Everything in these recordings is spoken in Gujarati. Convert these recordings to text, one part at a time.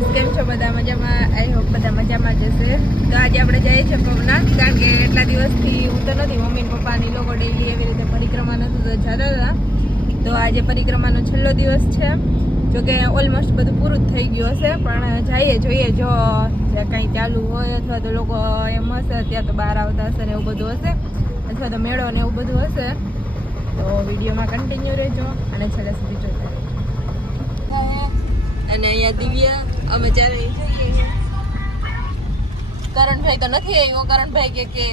ફ્રેન્ડ્સ કેમ છો? બધા મજામાં? આઈ હોપ બધા મજામાં જ હશે. તો આજે આપણે જઈએ છીએ ભવનાથ કારણ કે એટલા દિવસથી હું તો નથી, મમ્મી ને પપ્પા ને ઈ લોકો ડેલી એવી રીતે પરિક્રમા નથી તો જતા હતા. તો આજે પરિક્રમાનો છેલ્લો દિવસ છે. જો કે ઓલમોસ્ટ બધું પૂરું જ થઈ ગયું હશે, પણ જઈએ, જોઈએ જે કંઈ ચાલુ હોય અથવા તો લોકો એમ હશે, ત્યાં તો બહાર આવતા હશે ને એવું બધું હશે, અથવા તો મેળો ને એવું બધું હશે. તો વિડીયોમાં કન્ટિન્યુ રહેજો અને છેલ્લે સુધી જોતા રહેજો. અને અહીંયા દિવ્યા અમે ચારે કરણભાઈ તો નથી આવ્યો. કરણભાઈ કે કે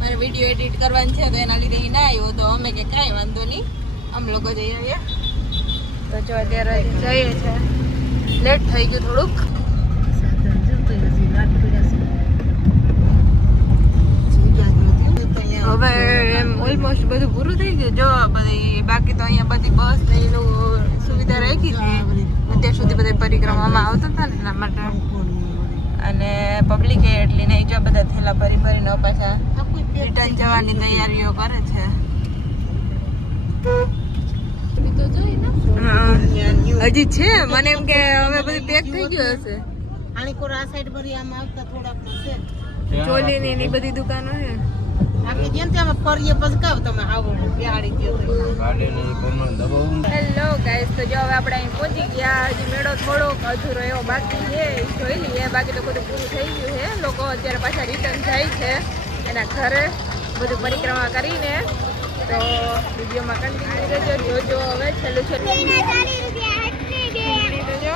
મારે વીડિયો એડિટ કરવાની છે, તો એના લીધે ઈ ના આવ્યો. તો અમે કે કાંઈ વાંધો નહીં. અમે લોકો જઈ આવ્યા. તો જો અત્યારે જઈએ છે. લેટ થઈ ગયું થોડુંક. હવે એમ ઓલમોસ્ટ બધું પૂરું થઈ ગયું. જો બધી, બાકી તો અહીંયા બધી બસ ને એનું સુવિધા રાખી હતી અત્યાર સુધી બધા પરિક્રમામાં આવતા હતા ને એના માટે. અને પબ્લિકે એટલી નહીં જો બધા થેલા ભરી ભરીને પાછા રિટર્ન જવાની તૈયારીઓ કરે છે. હા. હજી છે મને એમ કે હવે બધું પેક થઈ ગયું હશે. આણીકોર આ સાઈડ ભરી આમ આવતા થોડાક છે. ચોલી ની એની બધી દુકાનો છે. આપણે જેમ ત્યાં અમે ફરીએ પછી તમે આવો બિહાડી ગયો હેલો ગાઈસ તો જો હવે આપણે અહીં પહોંચી ગયા. હજી મેળો થોડોક અધૂરો એવો બાકી છે જોઈ લઈએ. બાકી તો બધું પૂરું થઈ ગયું છે. લોકો અત્યારે પાછા રિટર્ન જાય છે એના ઘરે. બધું પરિક્રમા કરીને. તો વિડીયોમાં કન્ટિન્યુ રહેજો. જોજો હવે છેલ્લું છેલ્લું. જોજો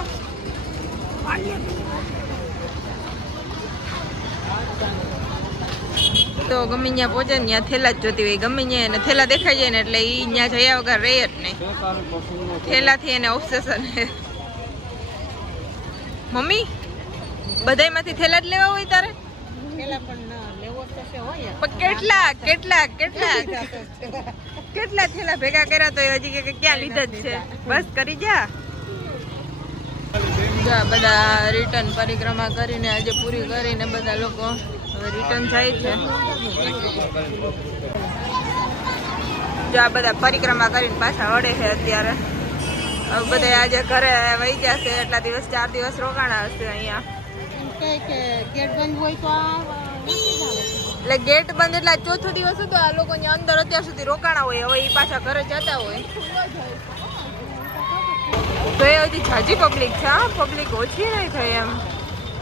તો ગમે ત્યાં પહોંચે ને ત્યાં થેલા જ જોતી હોય. ગમે ત્યાં એને થેલા દેખાઈ જાય ને એટલે એ ત્યાં જયા વગર રહે જ નહીં. થેલાથી એને ઓબ્સેશન મમ્મી બધાયમાંથી થેલા જ લેવા હોય તારે? કેટલા કેટલા કેટલા? કેટલા થેલા ભેગા કર્યા તો હજી કે ક્યાં લીધા જ છે? બસ કરી જો. બધા રિટર્ન પરિક્રમા કરીને આજે પૂરી કરીને બધા લોકો રિટર્ન જાય છે. જો આ બધા પરિક્રમા કરીને પાછા વળે છે અત્યારે. હવે બધા આજે ઘરે વહી જશે એટલા દિવસ, ચાર દિવસ રોકાણા હશે અહીંયા. એટલે ગેટ બંધ એટલે ચોથો દિવસ હતો, આ લોકો અંદર અત્યાર સુધી રોકાણા હોય, હવે એ પાછા ઘરે જતા હોય. તો એ હજી જાજી પબ્લિક છે પબ્લિક ઓછી નહીં થઈ એમ.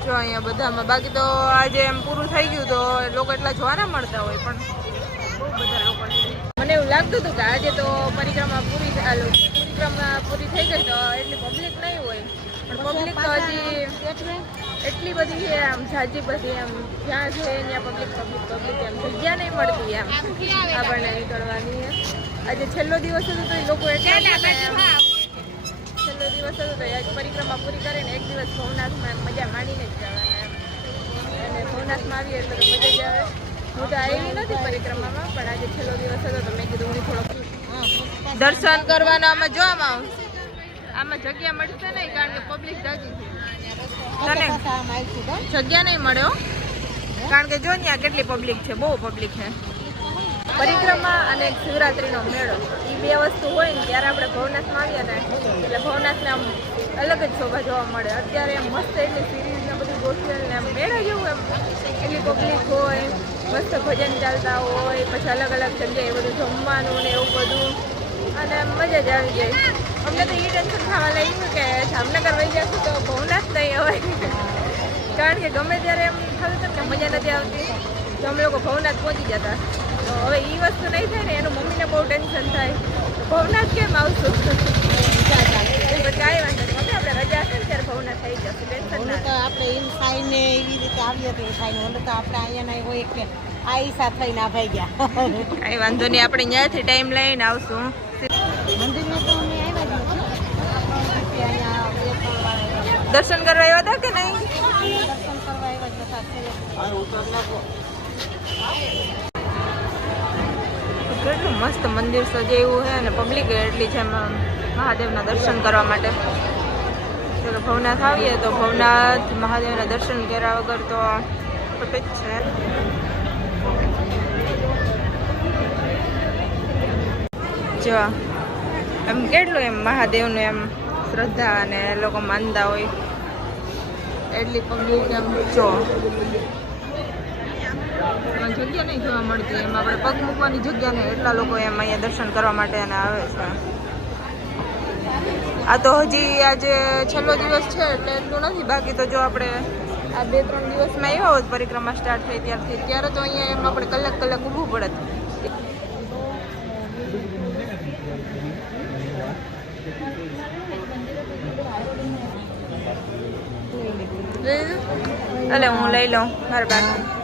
જો અહીંયા બધામાં. બાકી તો આજે એમ પૂરું થઈ ગયું તો લોકો એટલા જોવા ના મળતા હોય પણ બહુ બધા લોકો મને એવું લાગતું હતું કે આજે તો પરિક્રમા પૂરી પરિક્રમા પૂરી થઈ ગઈ તો એટલી પબ્લિક નહીં હોય. પણ પબ્લિક તો હજી એટલી? બધી છે આમ જાજી બધી એમ જ્યાં છે ત્યાં પબ્લિક પબ્લિક પબ્લિક એમ જગ્યા નહીં મળતી એમ. આપણને નીકળવાની આજે છેલ્લો દિવસ હતો તો એ લોકો એટલા દિવસ હતો તો એક પરિક્રમા પૂરી કરીને એક દિવસ ભવનાથમાં મજા માણીને જ જવાના અને ભવનાથમાં આવીએ એટલે તો મજા જ આવે. હું તો આવી નથી પરિક્રમામાં પણ આજે છેલ્લો દિવસ હતો તો મેં કીધું હું થોડોક હા દર્શન કરવાના આમાં જોવામાં આવું આમાં જગ્યા મળશે નહીં કારણ કે પબ્લિક જાજી છે જગ્યા નહીં મળે હો. કારણ કે જો ત્યાં કેટલી પબ્લિક છે બહુ પબ્લિક છે. પરિક્રમા અને શિવરાત્રીનો મેળો. એ બે વસ્તુ હોય ને ત્યારે આપણે ભવનાથમાં આવીએ ને, એટલે ભવનાથને આમ અલગ જ શોભા જોવા મળે. અત્યારે એમ મસ્ત એટલી સિરીઝ ને બધું ગોઠવેલ ને આમ મેળા જેવું એમ. એટલી પબ્લિક હોય, મસ્ત ભજન ચાલતા હોય, પછી અલગ અલગ જગ્યાએ બધું જમવાનું ને એવું બધું. અને મજા જ આવી જાય. અમને તો એ ટેન્શન થવા લાગ્યું કે જામનગર વહી જશું તો ભવનાથ નહીં હોય કારણ કે ગમે ત્યારે એમ થતું હતું કે મજા નથી આવતી, તો અમે લોકો ભવનાથ પહોંચી જતા. તો હવે એ વસ્તુ નહીં થાય ને એનું મમ્મીને બહુ ટેન્શન થાય. ભવનાથ કેમ આવશું? કાંઈ વાંધો નહીં. મમ્મી આપણે રજા હશે ને ત્યારે ભવનાથ થઈ જશે. ટેન્શન તો આપણે એમ ખાઈને એવી રીતે આવીએ તો એ ખાઈને ઓલું તો આપણે અહીંયા હોય કે આઈસા થઈને આ ભાઈ ગયા. કાંઈ વાંધો નહીં આપણે ત્યાંથી ટાઈમ લઈને આવશું. મંદિરમાં તો અમે આવ્યા. દર્શન કરવા આવ્યા હતા કે નહીં? દર્શન કરવા આવ્યા છે કેટલું મસ્ત મંદિર સજાવ્યું છે અને પબ્લિક એટલી છે મહાદેવના દર્શન કરવા માટે. ચલો ભવનાથ આવીએ તો ભવનાથ મહાદેવના દર્શન કર્યા વગર તો જ છે. જો, એમ કેટલું એમ મહાદેવનું એમ શ્રદ્ધા અને લોકો માનતા હોય. એટલી પબ્લિક એમ, જો. જગ્યા નહીં જોવા મળતી. એમાં આપણે પગ મૂકવાની જગ્યા નહીં. એટલા લોકો એમ અહીંયા દર્શન કરવા માટે અને આવે છે. આ તો હજી આજે છેલ્લો દિવસ છે એટલે એટલું નથી. બાકી તો જો આપણે આ બે ત્રણ દિવસમાં આવ્યા હોત, પરિક્રમા સ્ટાર્ટ થઈ ત્યારથી, ત્યારે તો અહીંયા એમ આપણે કલાક કલાક ઊભું પડત. એટલે હું લઈ લઉં મારા પાસે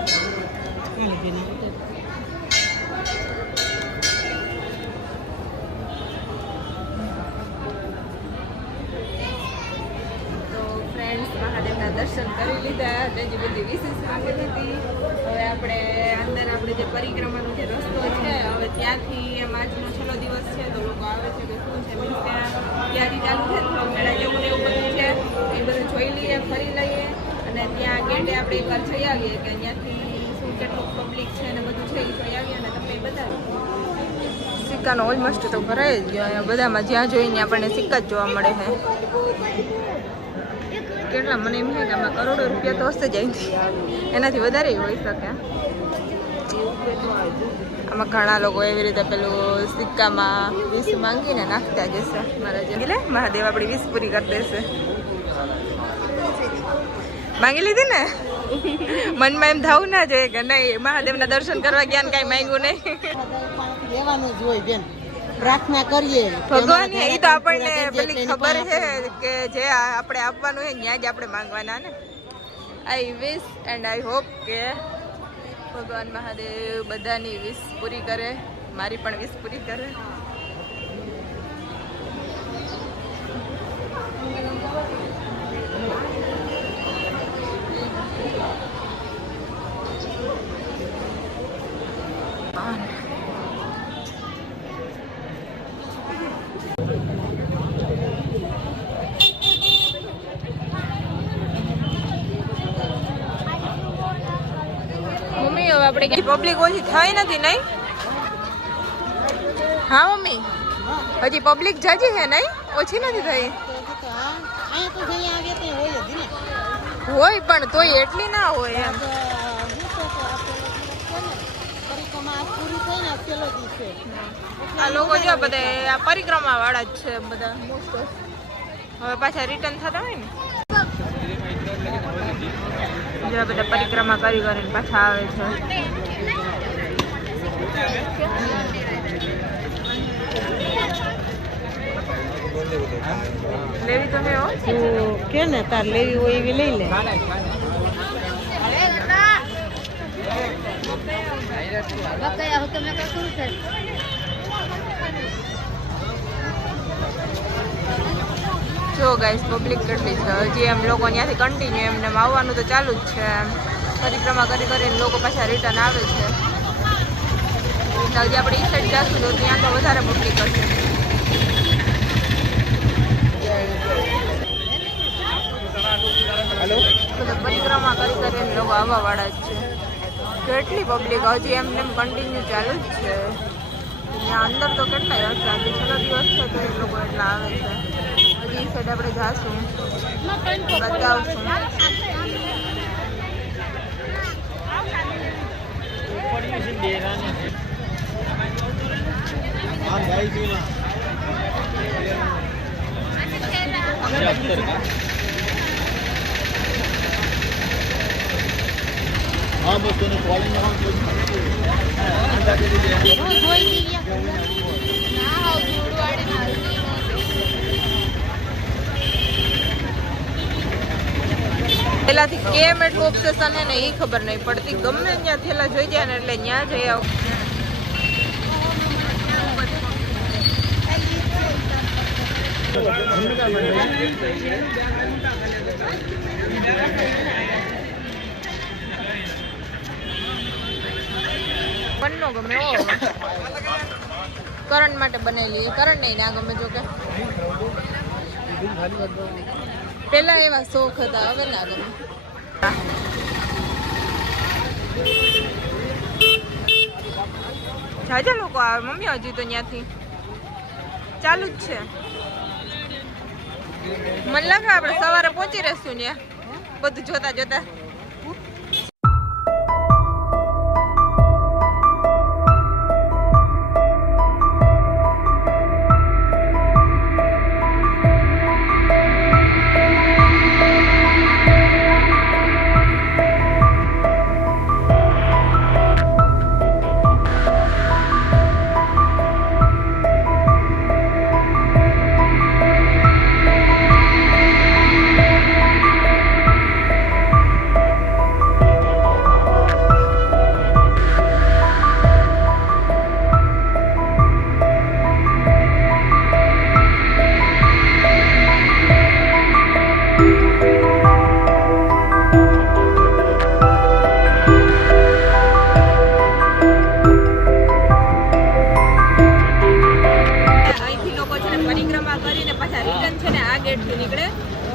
ગેટે આપણે એકવાર જઈ આવીએ કે ત્યાંથી શું કેટલું પબ્લિક છે ને બધું છે જોઈ આવીએ અને તમને બતાવીએ. સિક્કાનો ઓલમોસ્ટ તો ભરાઈ જ ગયો. બધામાં જ્યાં જોઈને આપણને સિક્કા જ જોવા મળે છે. કેટલા મને એમ છે કે આમાં કરોડો રૂપિયા તો હશે જ અહીંથી. એનાથી વધારે હોઈ શકે. આમાં ઘણા લોકો એવી રીતે પેલું સિક્કામાં વીસ માંગીને નાખતા જશે મારા જેમ. એટલે મહાદેવ આપણી વીસ પૂરી કરી દેશે. માંગી લીધી ને? મનમાં એમ થવું ના જોઈએ કે નહીં મહાદેવના દર્શન કરવા ગયા ને કાંઈ માંગ્યું નહીં. લેવાનું જ હોય બેન. પ્રાર્થના કરીએ. ભગવાન એ તો આપણને પેલી ખબર છે કે જે આપણે આપવાનું છે ત્યાં જ આપણે માંગવાના ને? આઈ વિશ એન્ડ આઈ હોપ કે ભગવાન મહાદેવ બધાની વિશ પૂરી કરે મારી પણ વિશ પૂરી કરે મમ્મી હવે આપણે પબ્લિક ઓછી થઈ નથી, નહીં? હા, મમ્મી? હજી પબ્લિક જાજી છે, નહીં? ઓછી નથી થઈ? હોય, પણ તોય એટલી ના હોય એમ. આ લોકો જો બધા પરિક્રમા વાળા જ છે બધા. હવે પાછા રિટર્ન થતા હોય ને? જો બધા પરિક્રમા કરી કરીને પાછા આવે છે. લેવી તો હે તું કે ને તાર લેવી હોય એવી લઈ લે. જો ગાઈસ પબ્લિક કેટલી છે. હજી એમ લોકો ત્યાંથી કન્ટિન્યુ એમને એમ આવવાનું તો ચાલુ જ છે એમ. પરિક્રમા કરી કરીને લોકો પાછા રિટર્ન આવે છે. હજી આપણે ઈ સાઈડ જશું તો ત્યાં તો વધારે પબ્લિક હશે. બધા પરિક્રમા કરી કરીને લોકો આવવા વાળા જ છે. કેટલી પબ્લિક હજી એમને એમ કન્ટિન્યુ ચાલુ જ છે. ત્યાં અંદર તો કેટલાય હશે આજે છેલ્લો દિવસ છે તો એ લોકો એટલા આવે છે. ઈ સાઈડ આપણે જાશું. બતાવશું. હા બસ તને કોલિંગ પેલાથી કેમ એટલું ઓબ્સેશન હે ને એ ખબર નહીં પડતી. ગમે ત્યાં થેલા જોઈ જાય ને એટલે ત્યાં જઈ આવું. બનનો ગમે કરણ માટે બનેલી કરણ નહીં, ના ગમે જો કે. પેલા એવા શોખ હતા, હવે ના ગમે. જાજા લોકો આવે, મમ્મી હજી તો ત્યાંથી. ચાલુ જ છે. મને લાગે આપણે સવારે પહોંચી રહેશું ત્યાં બધું જોતા જોતા. નીકળે.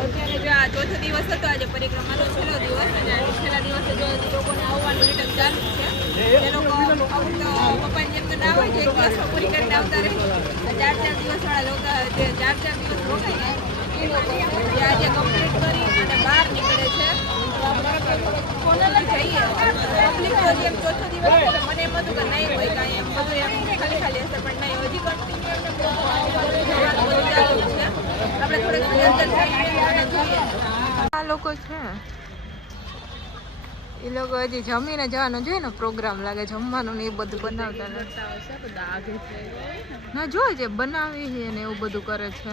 અત્યારે જો આ ચોથો દિવસ હતો, આજે પરિક્રમાનો છેલ્લો દિવસ અને છેલ્લા દિવસે જો લોકોને આવવાનું રિટર્ન ચાલુ છે. એ પપ્પાની જેમ તો ના છે એક દિવસમાં પૂરી કરીને આવતા રહે. ચાર ચાર દિવસવાળા લોકો, જે ચાર ચાર દિવસ આજે કમ્પ્લીટ કરી અને બહાર નીકળે છે. આપણે જઈએ. પબ્લિક તો એમ ચોથો દિવસ મને એમ હતું કે નહીં હોય કાંઈ એમ. બધું એમ ખાલી ખાલી હશે, પણ નહીં. હજી કન્ટિન્યુ એમને જવાનું ચાલુ છે આપણે થોડેક ઘણી અંદર જઈએ જોઈએ આ લોકો છે. એ લોકો હજી જમીને જવાનું જોઈએ ને, પ્રોગ્રામ લાગે, જમવાનું ને એ બધું બનાવતા ના જો છે, બનાવી છે ને એવું બધું કરે છે.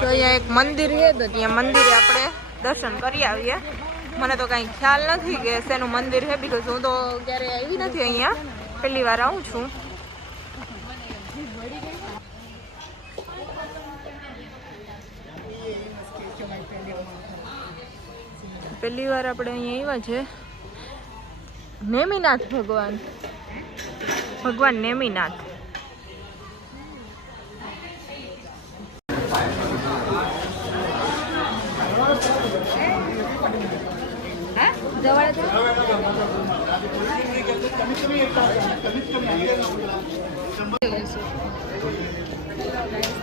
તો અહીંયા એક મંદિર છે, તો ત્યાં મંદિરે આપણે દર્શન કરી આવીએ. મને તો કાંઈ ખ્યાલ નથી કે શેનું મંદિર છે. બીકોઝ હું તો ક્યારે આવી નથી અહીંયા. પહેલી વાર આવું છું. પહેલી વાર આપણે અહીંયા આવ્યા છે. નેમિનાથ ભગવાન. ભગવાન નેમિનાથ.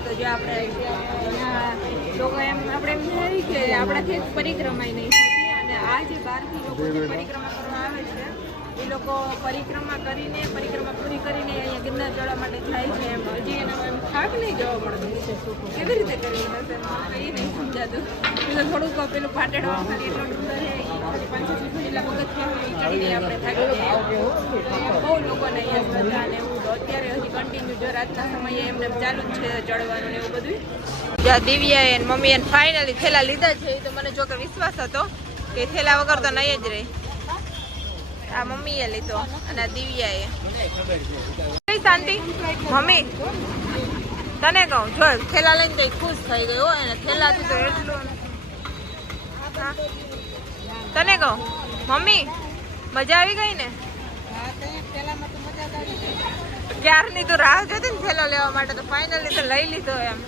તો જો આપણે લોકો એમ આપણે એમ થાય કે આપણાથી પરિક્રમાય નહીં આ જે બહારથી લોકો પરિક્રમા કરવા આવે છે, એ લોકો પરિક્રમા કરીને, પરિક્રમા પૂરી કરીને અહીંયા ગિરનાર ચડવા માટે જાય છે એમ. હજી એનો એમ થાક નહીં જોવા મળતો કેવી રીતે કરી હશે એ નહીં સમજાતું. પેલું થોડુંક પેલું પાટડવા ખાલી એટલો ડુંગર છે એ ખાલી પાંચસો છસો જેટલા પગથિયા ચડીને આપણે બહુ લોકોને અહીંયા શ્રદ્ધા અને એવું અત્યારે હજી કન્ટિન્યુ જો રાતના સમયે એમને ચાલુ છે ચડવાનું એવું બધું જ્યાં દિવ્યાએ મમ્મીએ ફાઇનલી થેલા લીધા છે તો મને જોકે વિશ્વાસ હતો કે થેલા વગર તો નહીં જ રહી. આ મમ્મીએ લીધો અને આ દિવ્યાએ. શાંતિ. મમ્મી, તને કહું, જો થેલા લઈને તો ખુશ થઈ ગયો અને થેલાથી તો એટલું. તને કહો, મમ્મી, મજા આવી ગઈ ને? ક્યારની તો રાહ જોતી ને થેલો લેવા માટે? તો ફાઇનલી તો લઈ લીધો એમ.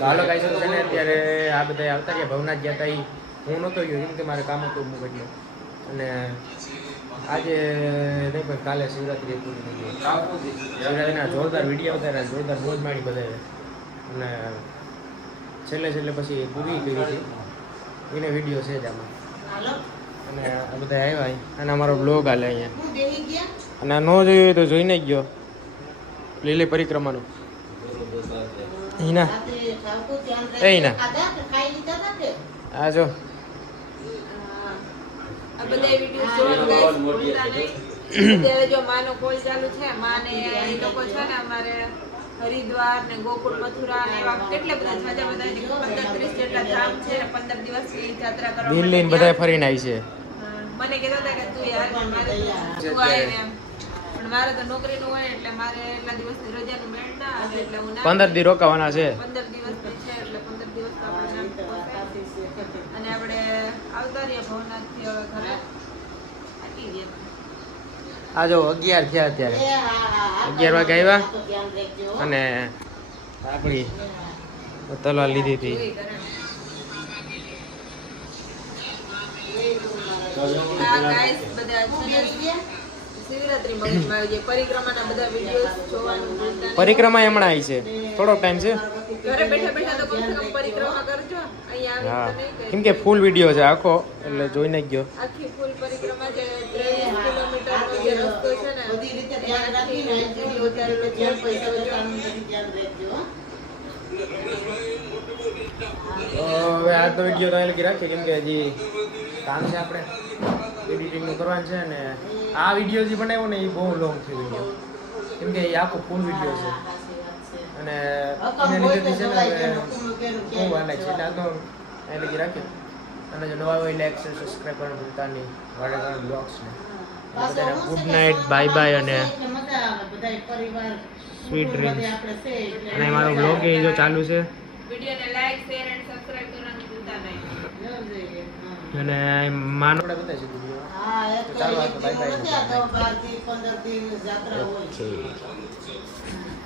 હાલો ગાઈસ છે ને અત્યારે આ બધા આવતા રહ્યા. ભવનાથ ગયા હતા હું નહોતો ગયો, કેમ કે મારે કામ હતું મૂકી ગયો અને આજે નહીં, પણ કાલે શિવરાત્રી પૂરી થઈ ગઈ. શિવરાત્રીના જોરદાર વીડિયો ઉતાર્યા જોરદાર મોજ માણી બધા અને છેલ્લે છેલ્લે પછી પૂરી કરી હતી. એને વીડિયો છે જ આમાં. અને આ બધા આવ્યા અહીં. અને અમારો બ્લોગ હાલે અહીંયા. અને આ ન જોયું હોય તો જોઈને ગયો. લીલી પરિક્રમાનું. હિના. એ હિના. આ જો. આ બધા વીડિયો જોવાનું guys ભૂલતા નહીં. અત્યારે જો માનો કોલ ચાલુ છે માને એ લોકો છે ને અમારે હરિદ્વાર ને ગોકુળ મથુરા ને એવા કેટલા બધા જાજા બધા પંદર ત્રીસ જેટલા ધામ છે ને પંદર દિવસની યાત્રા કરવા દિલ્હી ને બધા ફરીને આવી છે. મને કહેતા હતા કે તું યાર મારે તું આવે એમ. પણ મારે તો નોકરી નું હોય એટલે મારે એટલા દિવસ રજા નું મેળ ના આવે એટલે હું પંદર દી રોકાવાના છે. પંદર દિવસની છે એટલે પંદર દિવસ તો આપણે નામ પોસાય. અને આપણે આવતા રહીએ ભવનાથથી હવે ઘરે થાકી ગયા આ જો અગિયાર થયા અત્યારે. અગિયાર વાગે આવ્યા અને આપણી તલવાર લીધી હતી. પરિક્રમા હમણાં આવી છે. થોડોક ટાઈમ છે. હા. કેમ કે ફૂલ વીડિયો છે આખો એટલે જોઈને જ ગયો. આખી ફૂલ પરિક્રમા જે ત્રેવીસ કિલોમીટરનો જે રસ્તો છે ને બધી રીતે ધ્યાન રાખીને આ વીડિયો આ જ્યાં પૈસા ધ્યાન. તો હવે વીડિયો તો લખી રાખીએ કેમ કે હજી કામ છે આપણે. એડિટિંગનું કરવાનું છે ને આ વીડિયો જે બનાવ્યો ને એ બહુ લોંગ થઈ વીડિયો કેમ કે એ આખો ફૂલ વીડિયો છે. અને એને લીધે છે ને કે હવે હું વાલે છે. એટલે આ તો એ લગી રાખીએ. અને જો નવા હોય લાઈક સબસ્ક્રાઈબ કરવાનું ભૂલતા નહીં. વાડે કરવાનું બ્લોગ્સ ને. પાછો બધાને હું ગુડ નાઇટ બાય બાય અને બધાય પરિવાર સ્વીટ ડ્રીમ્સ આપણે છે. અને મારો બ્લોગ એ જો ચાલુ છે. વિડીયોને લાઈક શેર અને સબસ્ક્રાઇબ કરવાનું ભૂલતા નહીં. અને માનો આપણે બતાવી છે વીડિયો હા એ ચાલો એક તો bye bye. દી આ તો બારથી પંદર દી જાત્રા હોય.